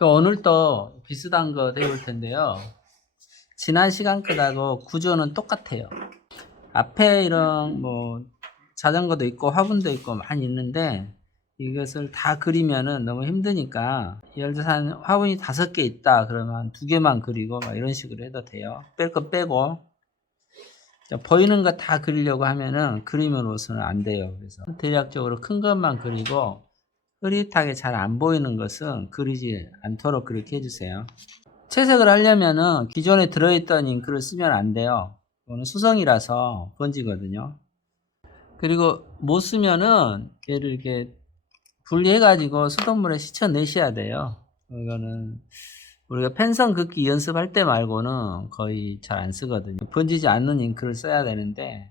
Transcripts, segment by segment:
오늘 또 비슷한 거 배울 텐데요. 지난 시간 거하고 구조는 똑같아요. 앞에 이런 뭐 자전거도 있고 화분도 있고 많이 있는데 이것을 다 그리면은 너무 힘드니까 예를 들어서 한 화분이 5개 있다 그러면 2개만 그리고 막 이런 식으로 해도 돼요. 뺄 거 빼고 보이는 거 다 그리려고 하면은 그림으로서는 안 돼요. 그래서 대략적으로 큰 것만 그리고 흐릿하게 잘 안 보이는 것은 그리지 않도록 그렇게 해주세요. 채색을 하려면은 기존에 들어있던 잉크를 쓰면 안 돼요. 이거는 수성이라서 번지거든요. 그리고 못 쓰면은 얘를 이렇게 분리해가지고 수돗물에 씻어내셔야 돼요. 이거는 우리가 펜선 긋기 연습할 때 말고는 거의 잘 안 쓰거든요. 번지지 않는 잉크를 써야 되는데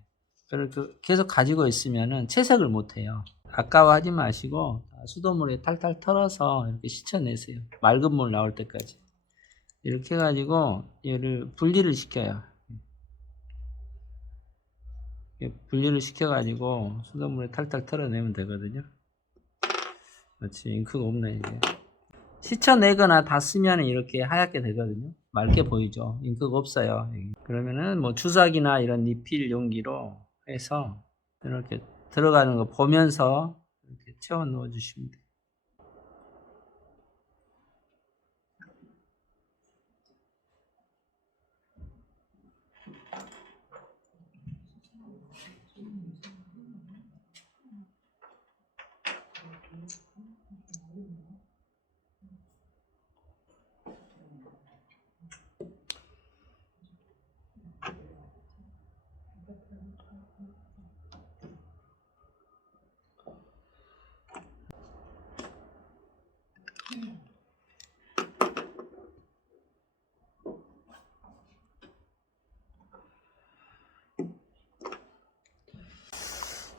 그걸 계속 가지고 있으면은 채색을 못 해요. 아까워하지 마시고 수돗물에 탈탈 털어서 이렇게 씻어내세요. 맑은 물 나올 때까지. 이렇게 해가지고 얘를 분리를 시켜요. 분리를 시켜가지고 수돗물에 탈탈 털어내면 되거든요. 그렇지, 잉크가 없네 이제. 씻어내거나 다 쓰면 이렇게 하얗게 되거든요. 맑게 보이죠. 잉크가 없어요. 그러면은 뭐 주사기나 이런 리필 용기로 해서 이렇게 들어가는 거 보면서 이렇게 채워 넣어 주시면 돼요.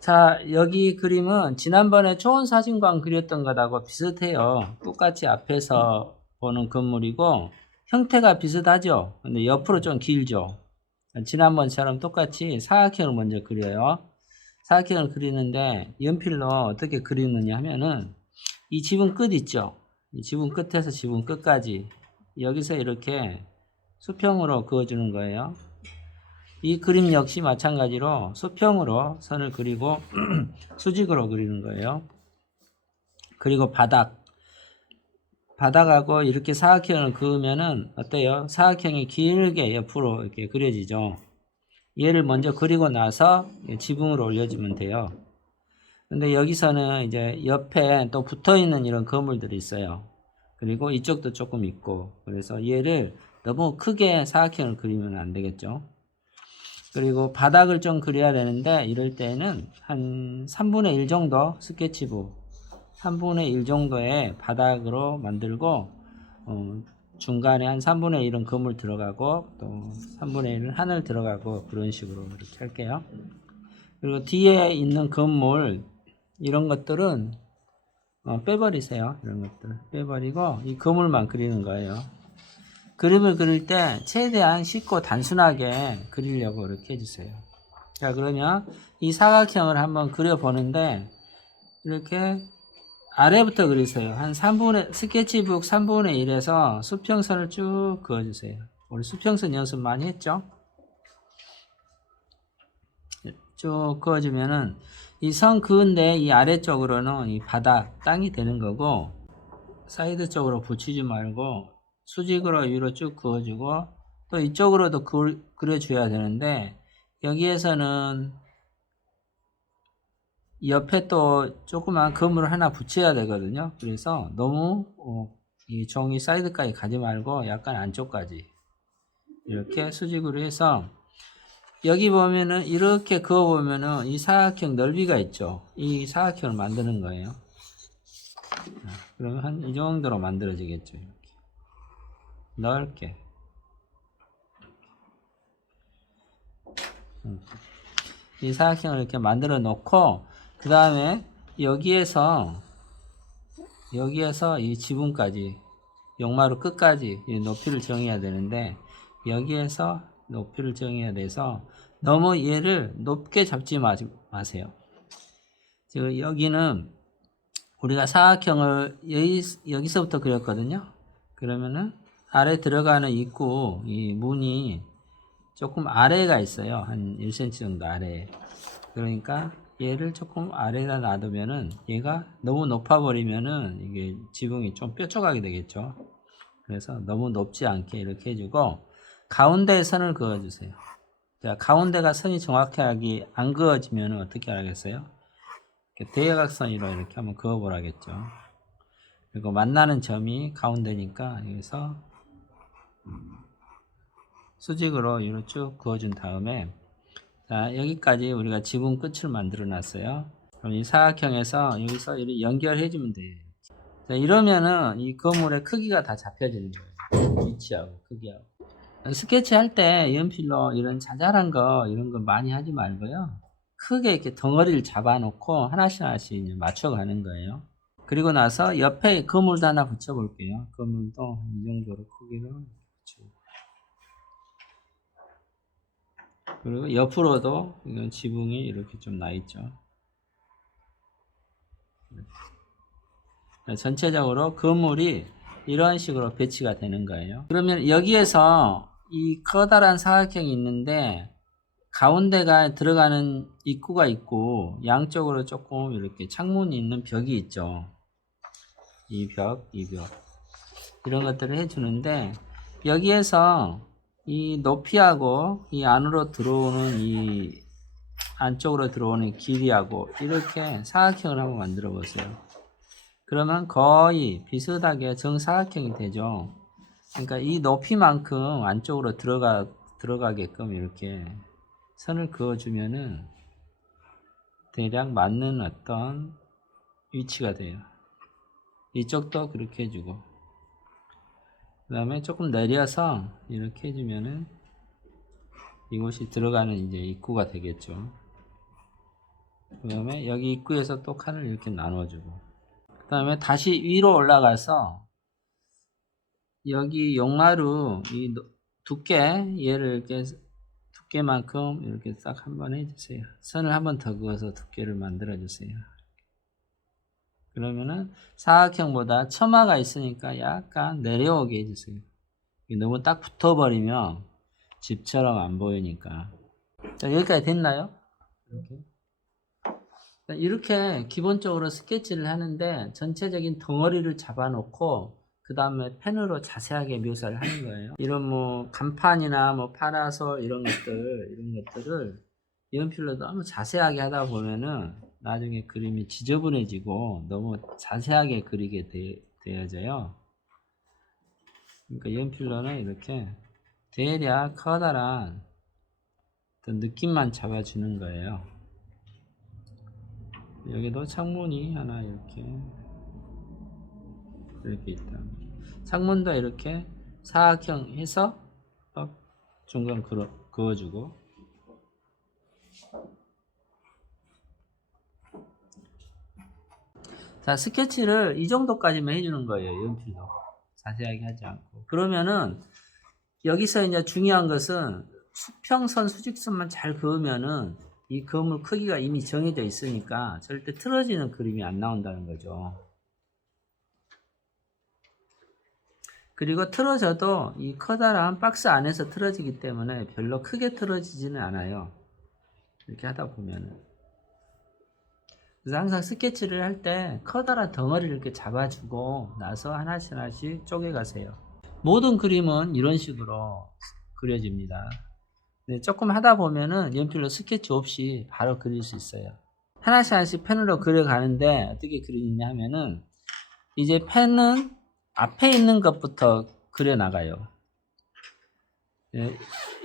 자, 여기 그림은 지난번에 초원사진관 그렸던 것하고 비슷해요. 똑같이 앞에서 보는 건물이고 형태가 비슷하죠. 근데 옆으로 좀 길죠. 지난번처럼 똑같이 사각형을 먼저 그려요. 사각형을 그리는데 연필로 어떻게 그리느냐 하면은 이 지붕 끝 있죠. 이 지붕 끝에서 지붕 끝까지 여기서 이렇게 수평으로 그어주는 거예요. 이 그림 역시 마찬가지로 수평으로 선을 그리고 수직으로 그리는 거예요. 그리고 바닥하고 이렇게 사각형을 그으면은 어때요? 사각형이 길게 옆으로 이렇게 그려지죠. 얘를 먼저 그리고 나서 지붕으로 올려주면 돼요. 근데 여기서는 이제 옆에 또 붙어 있는 이런 건물들이 있어요. 그리고 이쪽도 조금 있고, 그래서 얘를 너무 크게 사각형을 그리면 안 되겠죠. 그리고 바닥을 좀 그려야 되는데 이럴 때는 한 3분의 1 정도 스케치북 3분의 1 정도의 바닥으로 만들고 중간에 한 3분의 1은 건물 들어가고 또 3분의 1은 하늘 들어가고 그런 식으로 이렇게 할게요. 그리고 뒤에 있는 건물 이런 것들은 빼버리세요. 이런 것들 빼버리고 이 건물만 그리는 거예요. 그림을 그릴 때 최대한 쉽고 단순하게 그리려고 이렇게 해주세요. 자, 그러면 이 사각형을 한번 그려보는데 이렇게 아래부터 그리세요. 한 3분의, 스케치북 3분의 1에서 수평선을 쭉 그어주세요. 우리 수평선 연습 많이 했죠? 쭉 그어주면은 이 선 그은데 이 아래쪽으로는 이 바닥, 땅이 되는 거고 사이드 쪽으로 붙이지 말고 수직으로 위로 쭉 그어주고 또 이쪽으로도 그려줘야 되는데 여기에서는 옆에 또 조그만 건물을 하나 붙여야 되거든요. 그래서 너무 이 종이 사이드까지 가지 말고 약간 안쪽까지 이렇게 수직으로 해서 여기 보면은 이렇게 그어보면은 이 사각형 넓이가 있죠. 이 사각형을 만드는 거예요. 그러면 한 이 정도로 만들어지겠죠. 이렇게. 넓게. 이 사각형을 이렇게 만들어 놓고 그 다음에 여기에서 이 지붕까지 용마루 끝까지 높이를 정해야 되는데 여기에서 높이를 정해야 돼서 너무 얘를 높게 잡지 마세요. 지금 여기는 우리가 사각형을 여기서부터 그렸거든요. 그러면은 아래 들어가는 입구 이 문이 조금 아래가 있어요. 한 1cm 정도 아래에. 그러니까 얘를 조금 아래에다 놔두면은 얘가 너무 높아 버리면은 이게 지붕이 좀 뾰족하게 되겠죠. 그래서 너무 높지 않게 이렇게 해주고 가운데에 선을 그어주세요. 자, 가운데가 선이 정확하게 안 그어지면 어떻게 하겠어요? 대각선으로 이렇게 한번 그어보라겠죠. 그리고 만나는 점이 가운데니까 여기서 수직으로 이렇게 쭉 그어준 다음에 자, 여기까지 우리가 지붕 끝을 만들어 놨어요. 그럼 이 사각형에서 여기서 이렇게 연결해 주면 돼요. 자, 이러면은 이 건물의 크기가 다 잡혀지는 거예요. 위치하고 크기하고. 스케치 할 때 연필로 이런 자잘한 거 이런 거 많이 하지 말고요. 크게 이렇게 덩어리를 잡아 놓고 하나씩 하나씩 맞춰 가는 거예요. 그리고 나서 옆에 건물도 하나 붙여 볼게요. 건물도 이 정도로 크기로 붙이고. 그리고 옆으로도 이건 지붕이 이렇게 좀 나 있죠. 전체적으로 건물이 이런 식으로 배치가 되는 거예요. 그러면 여기에서 이 커다란 사각형이 있는데 가운데가 들어가는 입구가 있고 양쪽으로 조금 이렇게 창문이 있는 벽이 있죠. 이 벽, 이 벽. 이런 것들을 해주는데 여기에서 이 높이하고 이 안으로 들어오는 이 안쪽으로 들어오는 길이하고 이렇게 사각형을 한번 만들어 보세요. 그러면 거의 비슷하게 정사각형이 되죠. 그러니까 이 높이만큼 안쪽으로 들어가게끔 이렇게 선을 그어주면은 대략 맞는 어떤 위치가 돼요. 이쪽도 그렇게 해주고 그 다음에 조금 내려서 이렇게 해주면은 이곳이 들어가는 이제 입구가 되겠죠. 그 다음에 여기 입구에서 또 칸을 이렇게 나눠주고 그 다음에 다시 위로 올라가서 여기 용마루 이 두께 얘를 이렇게 두께만큼 이렇게 싹 한번 해주세요. 선을 한번 더 그어서 두께를 만들어 주세요. 그러면은 사각형보다 처마가 있으니까 약간 내려오게 해주세요. 너무 딱 붙어버리면 집처럼 안 보이니까. 자, 여기까지 됐나요? 이렇게 기본적으로 스케치를 하는데 전체적인 덩어리를 잡아놓고 그 다음에 펜으로 자세하게 묘사를 하는 거예요. 이런 뭐 간판이나 뭐 파라솔 이런 것들을 연필로 너무 자세하게 하다 보면은 나중에 그림이 지저분해지고 너무 자세하게 그리게 되어져요. 그러니까 연필로는 이렇게 대략 커다란 어떤 느낌만 잡아주는 거예요. 여기도 창문이 하나 이렇게 있다. 창문도 이렇게 사각형 해서 중간 그어주고 자, 스케치를 이 정도까지만 해주는 거예요. 연필로 자세하게 하지 않고. 그러면은 여기서 이제 중요한 것은 수평선, 수직선만 잘 그으면은 이 건물 크기가 이미 정해져 있으니까 절대 틀어지는 그림이 안 나온다는 거죠. 그리고 틀어져도 이 커다란 박스 안에서 틀어지기 때문에 별로 크게 틀어지지는 않아요. 이렇게 하다 보면은. 그래서 항상 스케치를 할 때 커다란 덩어리를 이렇게 잡아주고 나서 하나씩 하나씩 쪼개가세요. 모든 그림은 이런 식으로 그려집니다. 근데 조금 하다 보면은 연필로 스케치 없이 바로 그릴 수 있어요. 하나씩 하나씩 펜으로 그려가는데 어떻게 그리느냐 하면은 이제 펜은 앞에 있는 것부터 그려나가요.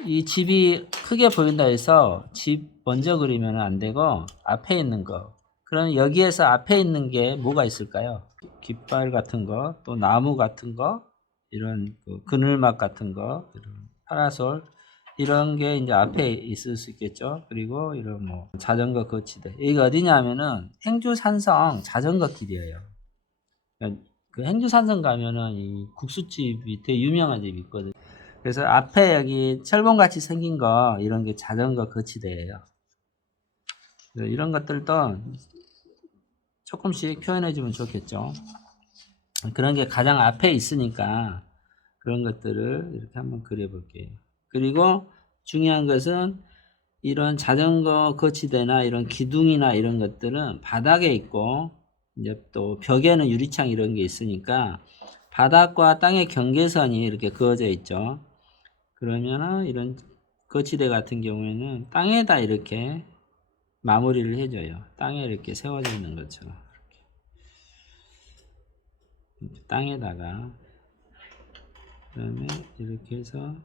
이 집이 크게 보인다 해서 집 먼저 그리면 안 되고 앞에 있는 거. 그럼 여기에서 앞에 있는 게 뭐가 있을까요? 깃발 같은 거, 또 나무 같은 거, 이런 그늘막 같은 거, 이런 파라솔 이런 게 이제 앞에 있을 수 있겠죠. 그리고 이런 뭐 자전거 거치대. 여기가 어디냐면은 행주산성 자전거 길이에요. 그 행주산성 가면은 이 국수집이 되게 유명한 집이 있거든요. 그래서 앞에 여기 철봉같이 생긴 거 이런 게 자전거 거치대예요. 이런 것들도 조금씩 표현해 주면 좋겠죠. 그런 게 가장 앞에 있으니까 그런 것들을 이렇게 한번 그려볼게요. 그리고 중요한 것은 이런 자전거 거치대나 이런 기둥이나 이런 것들은 바닥에 있고 이제 또 벽에는 유리창 이런 게 있으니까 바닥과 땅의 경계선이 이렇게 그어져 있죠. 그러면은 이런 거치대 같은 경우에는 땅에다 이렇게 마무리를 해줘요. 땅에 이렇게 세워져 있는 것처럼 이렇게 땅에다가 그다음에 이렇게 해서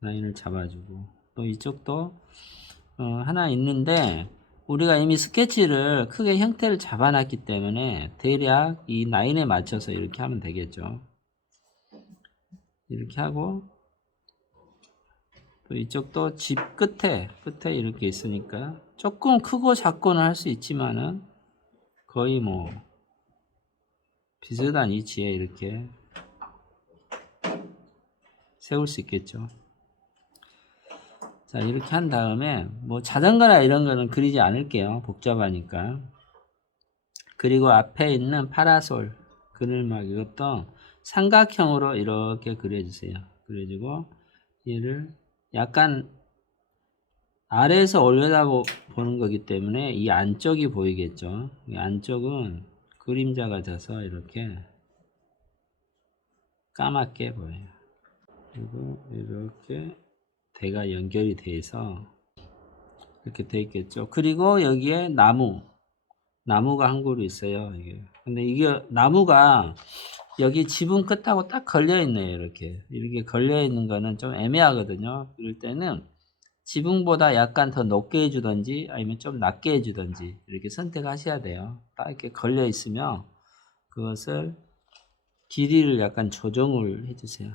라인을 잡아주고 또 이쪽도 하나 있는데 우리가 이미 스케치를 크게 형태를 잡아놨기 때문에 대략 이 라인에 맞춰서 이렇게 하면 되겠죠. 이렇게 하고 또 이쪽도 집 끝에 이렇게 있으니까 조금 크고 작고는 할 수 있지만은 거의 뭐 비슷한 위치에 이렇게 세울 수 있겠죠. 자, 이렇게 한 다음에 뭐 자전거나 이런 거는 그리지 않을게요. 복잡하니까. 그리고 앞에 있는 파라솔 그늘막 이것도 삼각형으로 이렇게 그려주세요. 그려주고 얘를 약간 아래에서 올려다보는 거기 때문에 이 안쪽이 보이겠죠. 이 안쪽은 그림자가 져서 이렇게 까맣게 보여요. 그리고 이렇게 대가 연결이 돼서 이렇게 돼 있겠죠. 그리고 여기에 나무가 한 그루 있어요. 이게. 근데 이게 나무가 여기 지붕 끝하고 딱 걸려 있네요. 이렇게 걸려 있는 거는 좀 애매하거든요. 이럴 때는 지붕보다 약간 더 높게 해주든지 아니면 좀 낮게 해주든지 이렇게 선택하셔야 돼요. 딱 이렇게 걸려 있으면 그것을 길이를 약간 조정을 해주세요.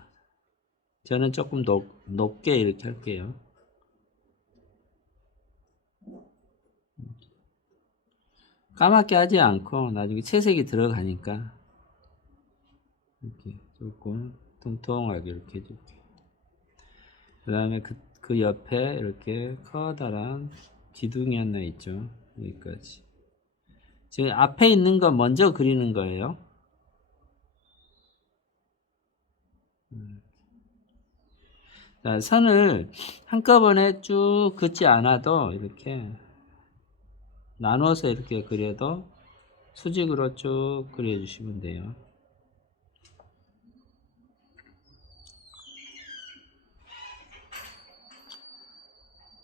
저는 조금 높게 이렇게 할게요. 까맣게 하지 않고 나중에 채색이 들어가니까 이렇게 조금 통통하게 이렇게 해줄게요. 그 다음에 그 옆에 이렇게 커다란 기둥이 하나 있죠. 여기까지. 지금 앞에 있는 거 먼저 그리는 거예요. 자, 선을 한꺼번에 쭉 긋지 않아도 이렇게 나눠서 이렇게 그려도 수직으로 쭉 그려주시면 돼요.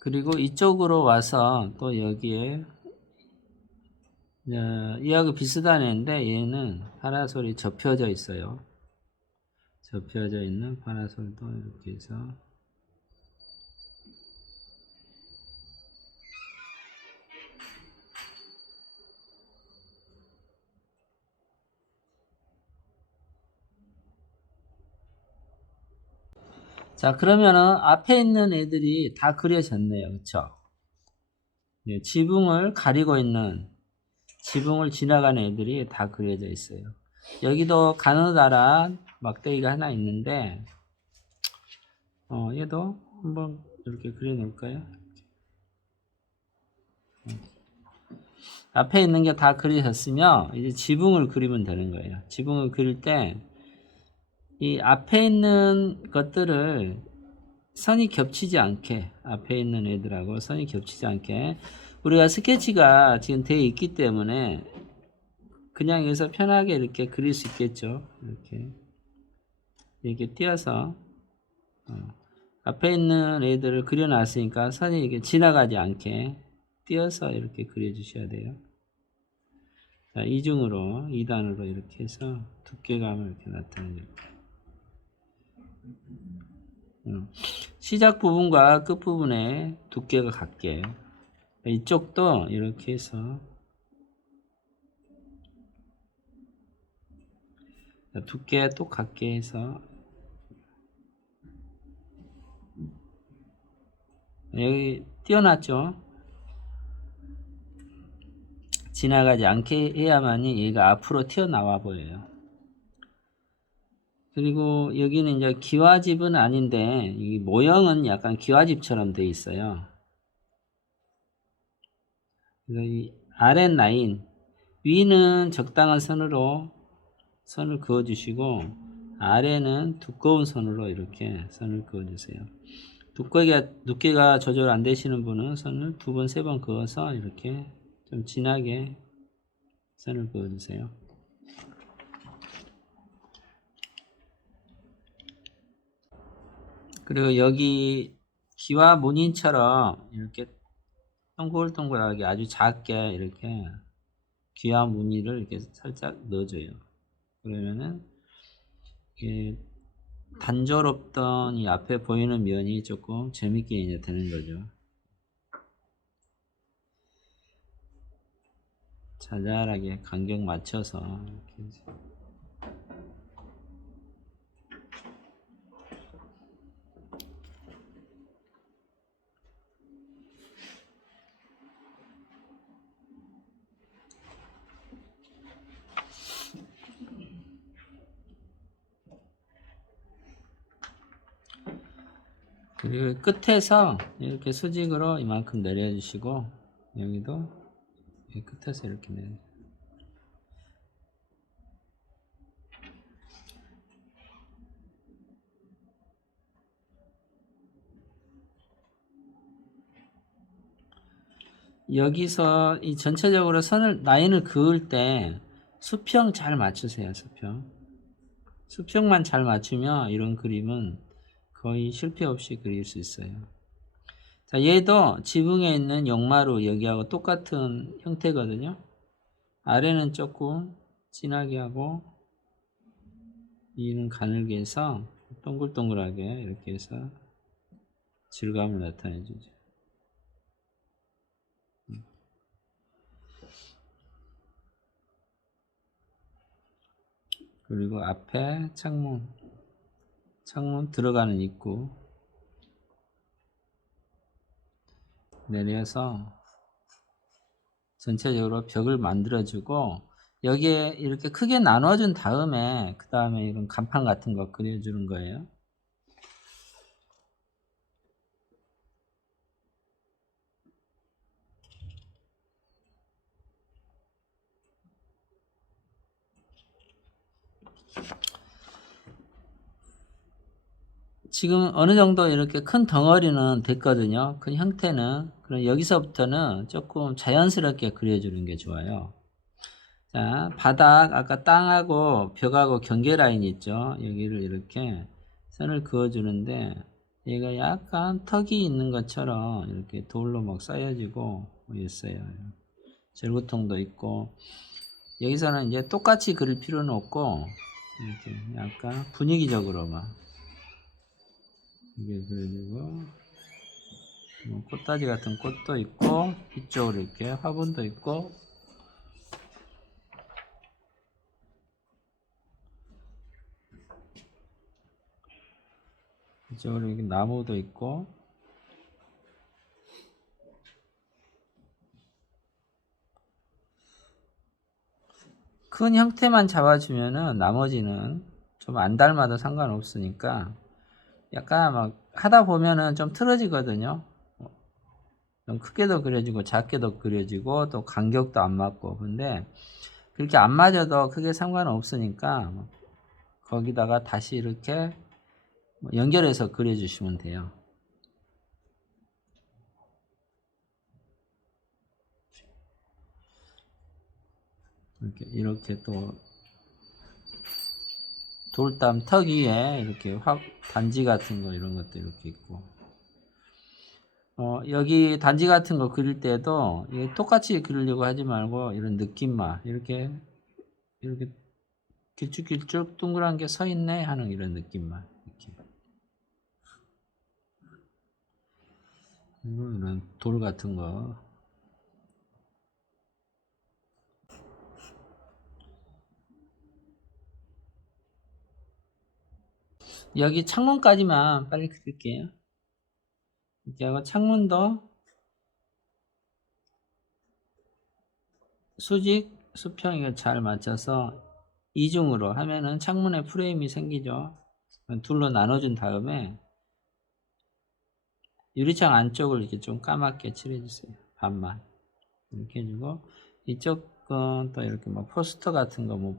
그리고 이쪽으로 와서 또 여기에 이하고 비슷한 애인데 얘는 파라솔이 접혀져 있어요. 접혀져 있는 파라솔도 이렇게 해서 자, 그러면은 앞에 있는 애들이 다 그려졌네요. 그쵸? 네, 지붕을 가리고 있는 지붕을 지나가는 애들이 다 그려져 있어요. 여기도 가느다란 막대기가 하나 있는데 얘도 한번 이렇게 그려 놓을까요? 앞에 있는 게 다 그려졌으면 이제 지붕을 그리면 되는 거예요. 지붕을 그릴 때 이 앞에 있는 것들을 선이 겹치지 않게 앞에 있는 애들하고 선이 겹치지 않게 우리가 스케치가 지금 되어 있기 때문에 그냥 여기서 편하게 이렇게 그릴 수 있겠죠. 이렇게 띄어서 앞에 있는 애들을 그려놨으니까 선이 이렇게 지나가지 않게 띄어서 이렇게 그려주셔야 돼요. 자, 이중으로 2단으로 이렇게 해서 두께감을 이렇게 나타내요. 시작 부분과 끝 부분에 두께가 같게 이쪽도 이렇게 해서 두께 똑같게 해서 여기 띄어놨죠. 지나가지 않게 해야만이 얘가 앞으로 튀어나와 보여요. 그리고 여기는 이제 기와집은 아닌데 이 모형은 약간 기와집처럼 돼 있어요. 그래서 이 아랫 라인 위는 적당한 선으로 선을 그어주시고 아래는 두꺼운 선으로 이렇게 선을 그어주세요. 두께가 조절 안 되시는 분은 선을 2번, 3번 그어서 이렇게 좀 진하게 선을 그어주세요. 그리고 여기 귀와 무늬처럼 이렇게 동글동글하게 아주 작게 이렇게 귀와 무늬를 이렇게 살짝 넣어줘요. 그러면은 단조롭던 이 앞에 보이는 면이 조금 재밌게 이제 되는 거죠. 자잘하게 간격 맞춰서 이렇게. 그리고 끝에서 이렇게 수직으로 이만큼 내려주시고 여기도 끝에서 이렇게 내려. 여기서 이 전체적으로 라인을 그을 때 수평 잘 맞추세요. 수평만 잘 맞추면 이런 그림은 거의 실패 없이 그릴 수 있어요. 자, 얘도 지붕에 있는 용마루 여기하고 똑같은 형태거든요. 아래는 조금 진하게 하고 위는 가늘게 해서 동글동글하게 이렇게 해서 질감을 나타내 주죠. 그리고 앞에 창문 들어가는 입구 내려서 전체적으로 벽을 만들어주고 여기에 이렇게 크게 나눠준 다음에 그 다음에 이런 간판 같은 거 그려주는 거예요. 지금 어느 정도 이렇게 큰 덩어리는 됐거든요. 큰 형태는. 그럼 여기서부터는 조금 자연스럽게 그려주는 게 좋아요. 자, 바닥, 아까 땅하고 벽하고 경계 라인 있죠? 여기를 이렇게 선을 그어주는데, 얘가 약간 턱이 있는 것처럼 이렇게 돌로 막 쌓여지고 있어요. 절구통도 있고, 여기서는 이제 똑같이 그릴 필요는 없고, 이렇게 약간 분위기적으로만. 이게 그려지고, 뭐 꽃다지 같은 꽃도 있고, 이쪽으로 이렇게 화분도 있고, 이쪽으로 이렇게 나무도 있고, 큰 형태만 잡아주면은 나머지는 좀 안 닮아도 상관없으니까 약간 막 하다 보면은 좀 틀어지거든요. 좀 크게도 그려지고 작게도 그려지고 또 간격도 안 맞고 근데 그렇게 안 맞아도 크게 상관없으니까 거기다가 다시 이렇게 연결해서 그려주시면 돼요. 이렇게 또 돌담 턱 위에 이렇게 단지 같은 거 이런 것도 이렇게 있고 여기 단지 같은 거 그릴 때도 똑같이 그리려고 하지 말고 이런 느낌만 이렇게 길쭉길쭉 동그란 게 서 있네 하는 이런 느낌만 이렇게. 그리고 이런 돌 같은 거 여기 창문까지만 빨리 그릴게요. 이렇게 하고 창문도 수직 수평이 잘 맞춰서 이중으로 하면은 창문에 프레임이 생기죠. 둘로 나눠준 다음에 유리창 안쪽을 이렇게 좀 까맣게 칠해주세요. 반만 이렇게 해주고 이쪽 가끔 또 이렇게 막 포스터 같은 거 뭐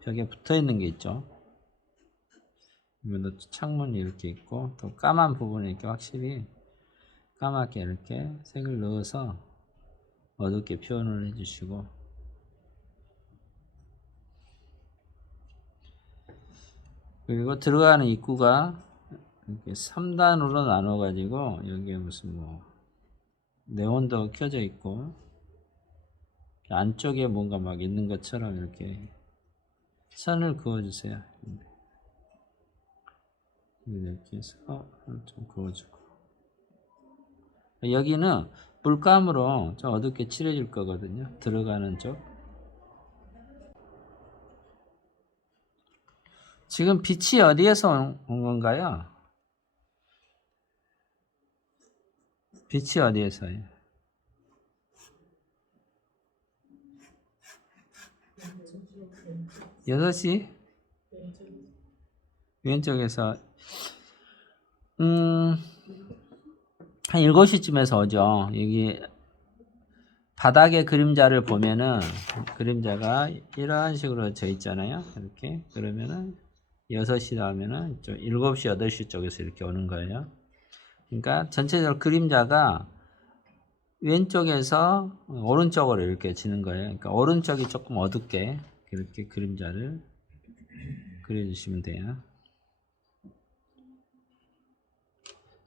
벽에 붙어 있는 게 있죠. 이것도 창문이 이렇게 있고 또 까만 부분에 이렇게 확실히 까맣게 이렇게 색을 넣어서 어둡게 표현을 해주시고, 그리고 들어가는 입구가 이렇게 3단으로 나눠 가지고 여기에 무슨 뭐 네온도 켜져 있고 안쪽에 뭔가 막 있는 것처럼 이렇게 선을 그어 주세요. 이렇게 해서 좀 그어주고, 여기는 물감으로 좀 어둡게 칠해줄 거거든요. 들어가는 쪽. 지금 빛이 어디에서 온 건가요? 빛이 어디에서요? 여섯 시 왼쪽에서 한 7시쯤에서 오죠. 여기 바닥에 그림자를 보면은 그림자가 이런 식으로 져 있잖아요. 이렇게. 그러면은 6시 나오면은 좀 7시, 8시 쪽에서 이렇게 오는 거예요. 그러니까 전체적으로 그림자가 왼쪽에서 오른쪽으로 이렇게 지는 거예요. 그러니까 오른쪽이 조금 어둡게 이렇게 그림자를 그려주시면 돼요.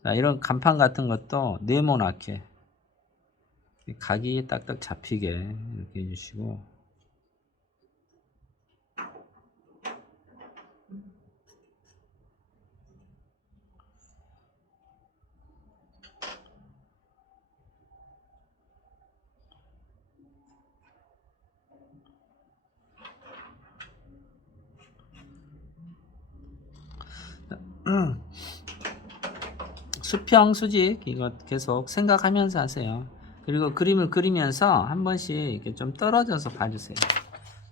자, 이런 간판 같은 것도 네모나게 각이 딱딱 잡히게 이렇게 해주시고, 수평, 수직 이거 계속 생각하면서 하세요. 그리고 그림을 그리면서 한 번씩 이렇게 좀 떨어져서 봐주세요.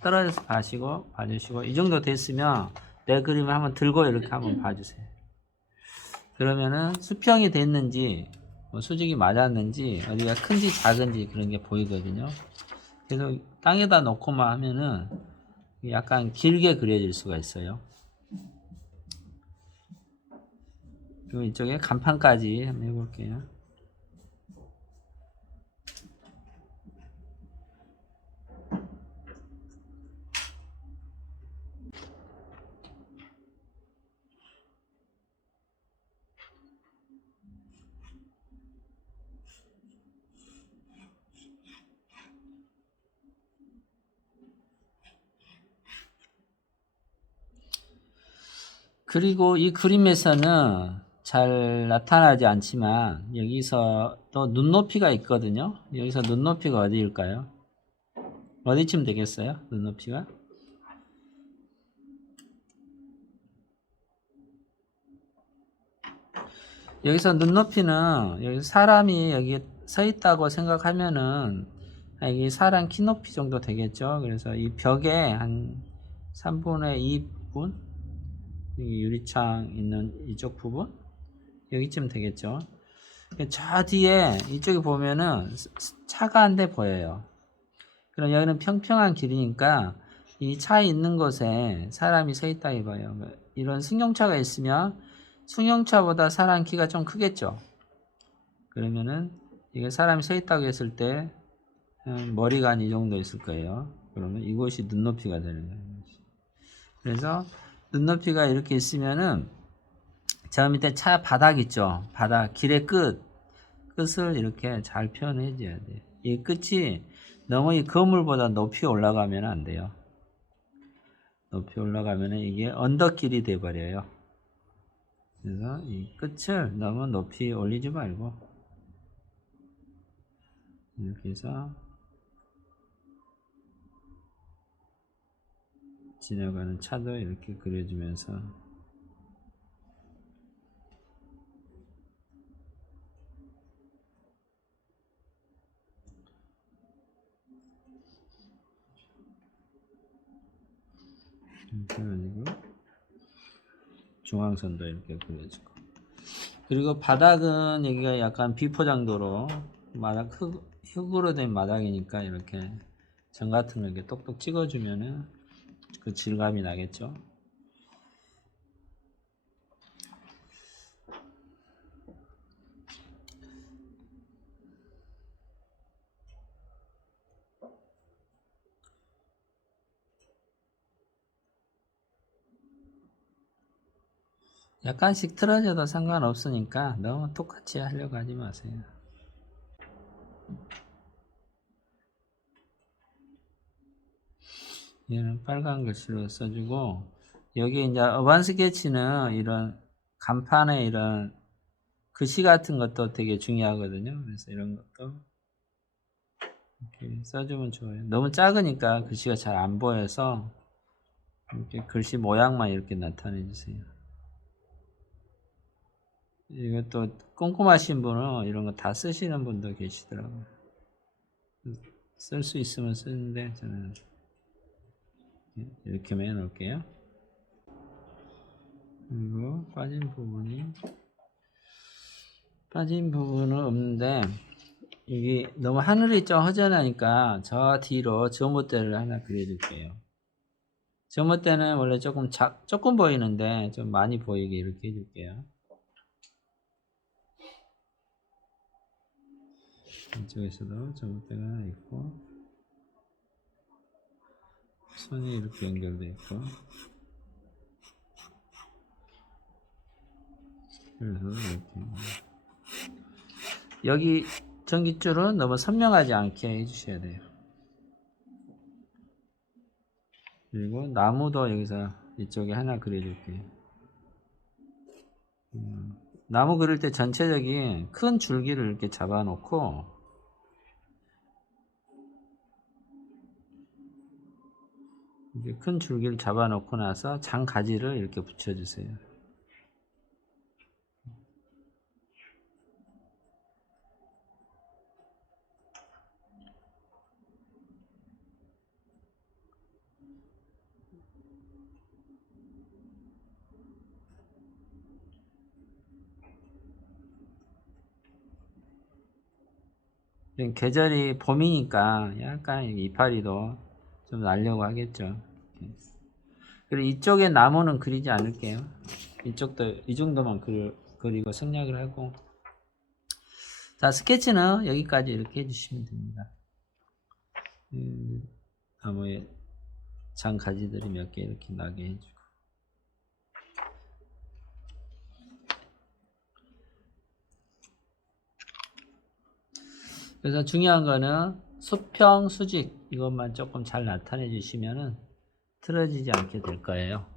떨어져서 봐주시고 이 정도 됐으면 내 그림을 한번 들고 이렇게 한번 봐주세요. 그러면은 수평이 됐는지 뭐 수직이 맞았는지 어디가 큰지 작은지 그런 게 보이거든요. 그래서 땅에다 놓고만 하면은 약간 길게 그려질 수가 있어요. 그리고 이쪽에 간판까지 한번 해볼게요. 그리고 이 그림에서는 잘 나타나지 않지만 여기서 또 눈높이가 있거든요. 여기서 눈높이가 어디일까요? 어디쯤 되겠어요? 눈높이가? 여기서 눈높이는 여기 사람이 여기 서 있다고 생각하면은 여기 사람 키 높이 정도 되겠죠. 그래서 이 벽에 한 3분의 2분 유리창 있는 이쪽 부분 여기쯤 되겠죠. 저 뒤에 이쪽에 보면은 차가 한 대 보여요. 그럼 여기는 평평한 길이니까 이 차 있는 곳에 사람이 서 있다 이거예요. 이런 승용차가 있으면 승용차보다 사람 키가 좀 크겠죠. 그러면은 이게 사람이 서 있다고 했을 때 머리가 한 이 정도 있을 거예요. 그러면 이곳이 눈높이가 되는 거예요. 그래서 눈높이가 이렇게 있으면은 저 밑에 차 바닥 있죠. 바닥 길의 끝을 이렇게 잘 표현해 줘야 돼요. 이 끝이 너무 이 거물보다 높이 올라가면 안 돼요. 높이 올라가면 이게 언덕길이 돼 버려요. 그래서 이 끝을 너무 높이 올리지 말고 이렇게 해서 지나가는 차도 이렇게 그려주면서 이렇게 그리고 중앙선도 이렇게 그려주고, 그리고 바닥은 여기가 약간 비포장도로 마당 흙으로 된 마당이니까 이렇게 점 같은 거 이렇게 똑똑 찍어주면은 그 질감이 나겠죠. 약간씩 틀어져도 상관없으니까 너무 똑같이 하려고 하지 마세요. 얘는 빨간 글씨로 써주고, 여기 이제 어반 스케치는 이런 간판에 이런 글씨 같은 것도 되게 중요하거든요. 그래서 이런 것도 이렇게 써주면 좋아요. 너무 작으니까 글씨가 잘 안 보여서 이렇게 글씨 모양만 이렇게 나타내 주세요. 이것도 꼼꼼하신 분은 이런 거 다 쓰시는 분도 계시더라고요. 쓸 수 있으면 쓰는데 저는 이렇게만 해놓을게요. 그리고 빠진 부분은 없는데, 이게 너무 하늘이 좀 허전하니까 저 뒤로 전봇대를 하나 그려줄게요. 전봇대는 원래 조금 보이는데 좀 많이 보이게 이렇게 해줄게요. 이쪽에서도 전봇대가 하나 있고, 선이 이렇게 연결되어 있고, 그래서 이렇게 여기 전깃줄은 너무 선명하지 않게 해주셔야 돼요. 그리고 나무도 여기서 이쪽에 하나 그려줄게요. 나무 그릴 때 전체적인 큰 줄기를 이렇게 잡아놓고, 이렇게 큰 줄기를 잡아놓고 나서 장가지를 이렇게 붙여주세요. 계절이 봄이니까 약간 이파리도 좀 나려고 하겠죠. 그리고 이쪽에 나무는 그리지 않을게요. 이쪽도 이 정도만 그리고 생략을 하고, 자, 스케치는 여기까지 이렇게 해주시면 됩니다. 나무에 장가지들이 몇 개 이렇게 나게 해주고, 그래서 중요한 거는 수평, 수직 이것만 조금 잘 나타내 주시면은 틀어지지 않게 될 거예요.